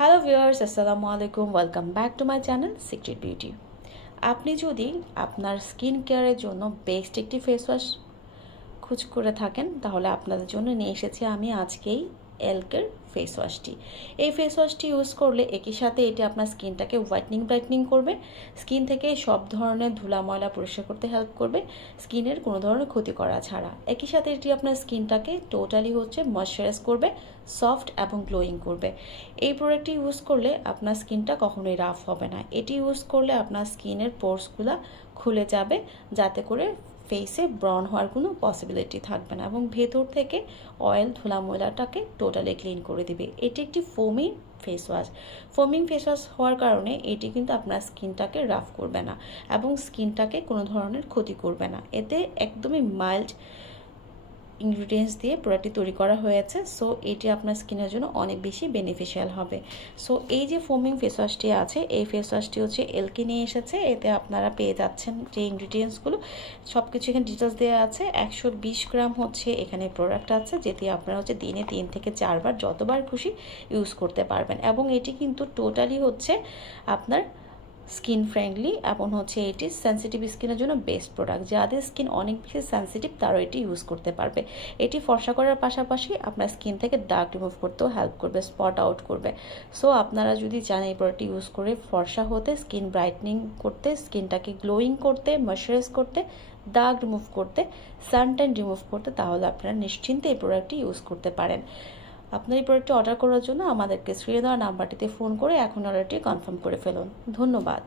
Hello viewers, আসসালামু আলাইকুম। Welcome back to my channel secret beauty. আপনি যদি আপনার স্কিন কেয়ারের জন্য বেস্ট একটি ফেস ওয়াশ খোঁজ করে থাকেন, তাহলে আপনাদের জন্য নিয়ে এসেছি আমি আজকেই এলকের ফেস ওয়াশটি। এই ফেস ওয়াশটি ইউজ করলে একই সাথে এটি আপনার স্কিনটাকে ব্রাইটনিং করবে, স্কিন থেকে সব ধরনের ধুলা ময়লা পরিষ্কার করতে হেল্প করবে, স্কিনের কোনো ধরনের ক্ষতি করা ছাড়া। একই সাথে এটি আপনার স্কিনটাকে টোটালি ময়শ্চারাইজ করবে, সফট এবং গ্লোয়িং করবে। এই প্রোডাক্টটি ইউজ করলে আপনার স্কিনটা কখনোই রাফ হবে না। এটি ইউজ করলে আপনার স্কিনের পোরসগুলো খুলে যাবে, যাতে করে ফেসে ব্রন হওয়ার কোনো পসিবিলিটি থাকবে না এবং ভেতর থেকে অয়েল ধুলা ময়লাটাকে টোটালি ক্লিন করে দিবে। এটি একটি ফোমিং ফেস ওয়াশ হওয়ার কারণে এটি কিন্তু আপনার স্কিনটাকে রাফ করবে না এবং স্কিনটাকে কোনো ধরনের ক্ষতি করবে না। এতে একদমই মাইল্ড ইনগ্রিডিয়েন্টস দিয়ে প্রোডাক্টটি তৈরি করা হয়েছে। সো এটি আপনার স্কিনের জন্য অনেক বেশি বেনিফিশিয়াল হবে। সো এই যে ফোমিং ফেস ওয়াশটি আছে, এই ফেস ওয়াশটি এলকে নিয়ে এসেছে। এতে আপনারা পেয়ে যাচ্ছেন যে ইনগ্রিডিয়েন্টসগুলো, সব কিছু এখানে ডিটেলস দেওয়া আছে। 120 গ্রাম এখানে প্রোডাক্ট আছে, যেটি আপনারা দিনে 3 থেকে 4 বার যতবার খুশি ইউজ করতে পারবেন। এবং এটি কিন্তু টোটালি আপনার স্কিন ফ্রেন্ডলি এবং এটি সেন্সিটিভ স্কিনের জন্য বেস্ট প্রোডাক্ট। যাদের স্কিন অনেক বেশি সেন্সিটিভ তারাও এটি ইউজ করতে পারবে। এটি ফর্সা করার পাশাপাশি আপনার স্কিন থেকে ডার্ক রিমুভ করতেও হেল্প করবে, স্পট আউট করবে। সো আপনারা যদি চান এই প্রোডাক্টটি ইউজ করে ফর্সা হতে, স্কিন ব্রাইটনিং করতে, স্কিনটাকে গ্লোয়িং করতে, ময়শ্চারাইজ করতে, দাগ রিমুভ করতে, সানট্যান রিমুভ করতে, তাহলে আপনারা নিশ্চিন্তে এই প্রোডাক্টটি ইউজ করতে পারেন। আপনার এই প্রোডাক্টটি অর্ডার করার জন্য আমাদেরকে স্ক্রিনে দেওয়া নাম্বারটিতে ফোন করে এখন অর্ডারটি কনফার্ম করে ফেলুন। ধন্যবাদ।